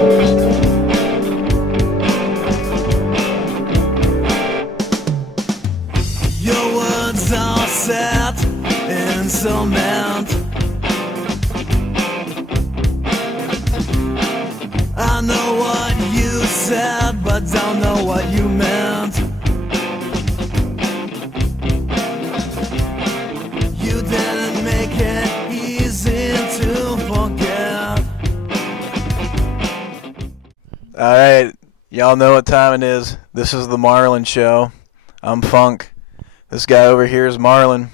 Your words are set in cement. I know what you said, but don't know what you meant. You didn't make it easy to forget. Alright, y'all know what time it is. This is the Marlin Show. I'm Funk. This guy over here is Marlin.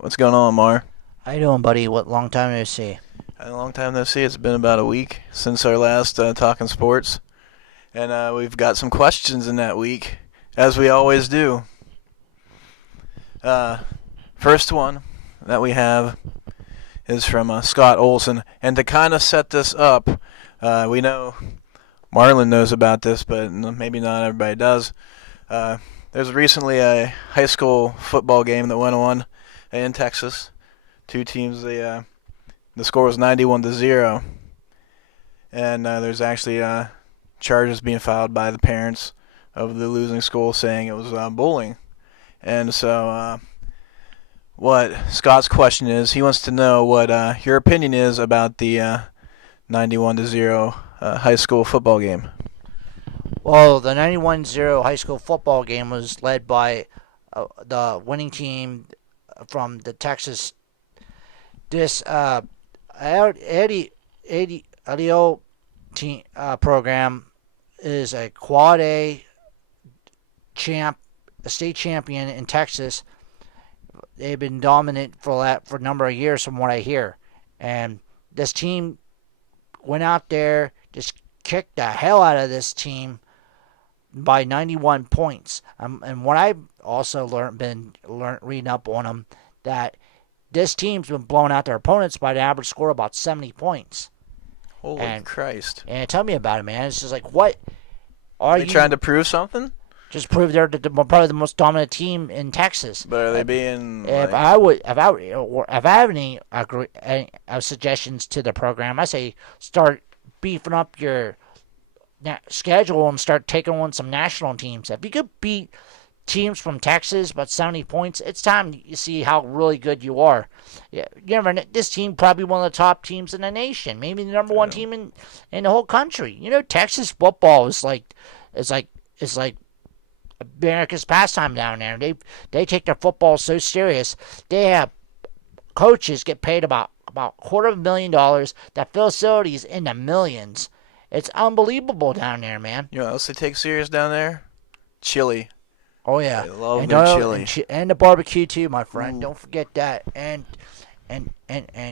What's going on, Mar? How you doing, buddy? What long time no see? A long time no see. It's been about a week since our last Talking Sports. And we've got some questions in that week, as we always do. First one that we have is from Scott Olson. And to kind of set this up, we know Marlin knows about this, but maybe not everybody does. There's recently a high school football game that went on in Texas. Two teams, the score was 91-0. And there's actually charges being filed by the parents of the losing school saying it was bullying. And so what Scott's question is, he wants to know what your opinion is about the 91-0 high school football game. Well, the 91-0 high school football game was led by the winning team from the Texas. This Eddie team program is a quad A champ, a state champion in Texas. They've been dominant for a number of years, from what I hear. And this team went out there, just kicked the hell out of this team by 91 points. And what I've also learned reading up on them, that this team's been blowing out their opponents by an average score of about 70 points. Holy Christ. And tell me about it, man. It's just like, what are you trying to prove something? Just prove they're probably the most dominant team in Texas. But are they being? If I have any suggestions to the program, I say start beefing up your schedule and start taking on some national teams. If you could beat teams from Texas about 70 points, it's time you see how really good you are. Yeah, this team probably one of the top teams in the nation, maybe the number one team in the whole country. Texas football is like America's pastime down there. They take their football so serious. They have coaches get paid about $250,000. That facility's in the millions. It's unbelievable down there, man. You know what else they take serious down there? Chili. Oh yeah, they love their chili and the barbecue too, my friend. Ooh. Don't forget that, and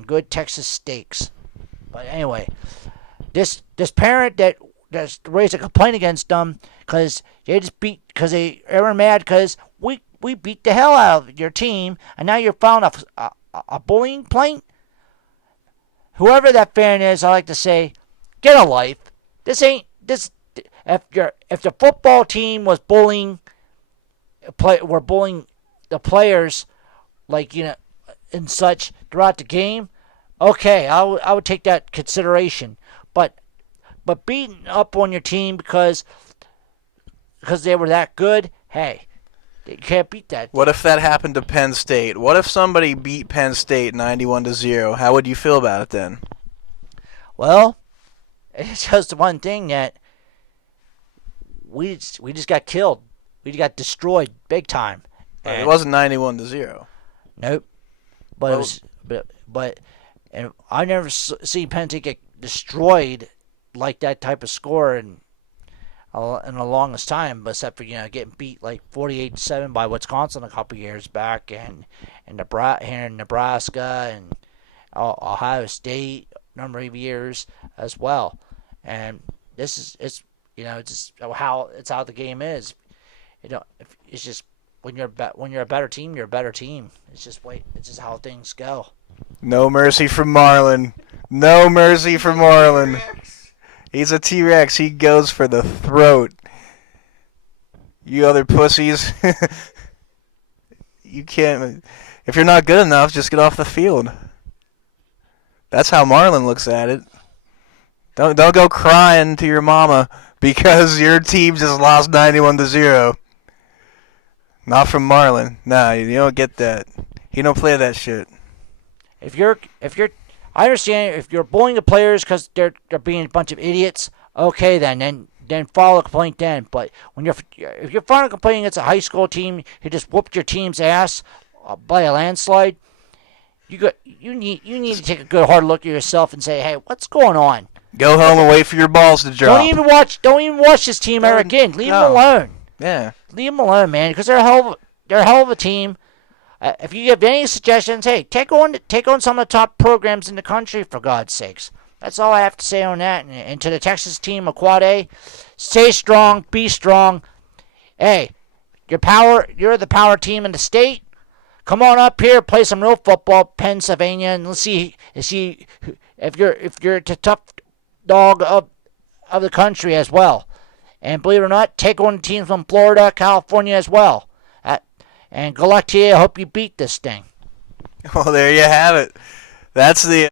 good Texas steaks. But anyway, this parent that raised a complaint against them because they were mad because we beat the hell out of your team, and now you're filing a bullying complaint. Whoever that fan is, I like to say, get a life. This ain't this. If the football team was bullying the players, and such throughout the game, okay, I would take that consideration. But beating up on your team because they were that good, hey, you can't beat that. What if that happened to Penn State? What if somebody beat Penn State 91-0? How would you feel about it then? Well, it's just one thing that we just got killed. We got destroyed big time. It wasn't 91-0. Nope. But it was. But and I never seen Penn State get destroyed like that type of score in the longest time, except for getting beat like 48-7 by Wisconsin a couple years back, and here in Nebraska and Ohio State a number of years as well. And it's just how the game is. It's just when you're a better team, you're a better team. It's just how things go. No mercy from Marlin. No mercy from Marlin. He's a T-Rex. He goes for the throat. You other pussies. You can't. If you're not good enough, just get off the field. That's how Marlin looks at it. Don't go crying to your mama because your team just lost 91-0. Not from Marlin. Nah, you don't get that. He don't play that shit. If you're, I understand if you're bullying the players because they're being a bunch of idiots. Okay, then file a complaint then. But if you're filing a complaint against a high school team who just whooped your team's ass by a landslide, you need to take a good hard look at yourself and say, hey, what's going on? Go home and wait for your balls to drop. Don't even watch this team ever again. Leave them alone. Yeah. Leave them alone, man, because they're a hell of a team. If you have any suggestions, hey, take on some of the top programs in the country, for God's sakes. That's all I have to say on that. And to the Texas team of Quad A, stay strong, be strong. Hey, you're the power team in the state. Come on up here, play some real football, Pennsylvania, and let's see if you're the tough dog of the country as well. And believe it or not, take on teams from Florida, California as well. And good luck to you. I hope you beat this thing. Well, there you have it. That's the